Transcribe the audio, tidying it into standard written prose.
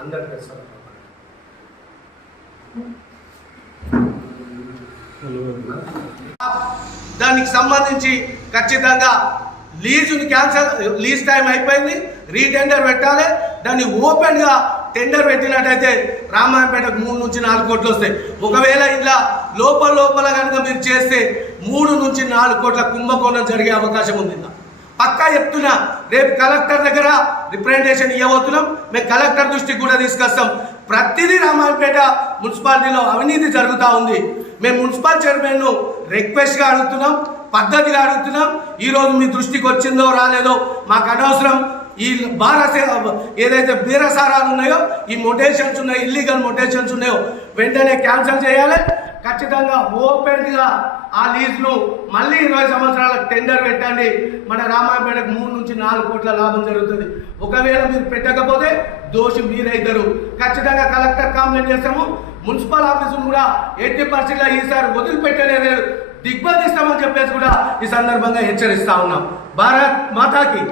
అందరికీ దానికి సంబంధించి ఖచ్చితంగా లీజుని క్యాన్సల్, లీజ్ టైం అయిపోయింది, రీటెండర్ పెట్టాలి. దాన్ని ఓపెన్గా టెండర్ పెట్టినట్టయితే రామాయంపేటకు 3 నుంచి 4 కోట్లు వస్తాయి. ఒకవేళ ఇలా లోపల కనుక మీరు చేస్తే 3 నుంచి 4 కోట్ల కుంభకోణం జరిగే అవకాశం ఉంది. పక్కా చెప్తున్నా, రేపు కలెక్టర్ దగ్గర రిప్రజెంటేషన్ ఇవ్వబోతున్నాం. మేము కలెక్టర్ దృష్టికి కూడా తీసుకొస్తాం. ప్రతిదీ రామాయంపేట మున్సిపాలిటీలో అవినీతి జరుగుతూ ఉంది. మేము మున్సిపల్ చైర్మన్ను రిక్వెస్ట్గా అడుగుతున్నాం, పద్ధతిగా అడుగుతున్నాం. ఈరోజు మీ దృష్టికి వచ్చిందో రాలేదో మాకు అనవసరం. ఈ ఏదైతే బీరసారాలు ఉన్నాయో, ఈ మొటేషన్స్ ఉన్నాయో, ఇల్లీగల్ మొటేషన్స్ ఉన్నాయో వెంటనే క్యాన్సిల్ చేయాలి. ఖచ్చితంగా ఓపెన్గా ఆ లీజ్ను మళ్ళీ 20 సంవత్సరాలకు టెండర్ పెట్టండి. మన రామాయంపేటకు 3 నుంచి 4 కోట్ల లాభం జరుగుతుంది. ఒకవేళ మీరు పెట్టకపోతే దోషి మీరైద్దరు. ఖచ్చితంగా కలెక్టర్ కంప్లైంట్ చేస్తాము. మున్సిపల్ ఆఫీసును కూడా 80% ఈసారి వదిలిపెట్టలేదు, దిగ్బంధిస్తామని చెప్పేసి కూడా ఈ సందర్భంగా హెచ్చరిస్తా ఉన్నాం. భారత్ మాతాకి.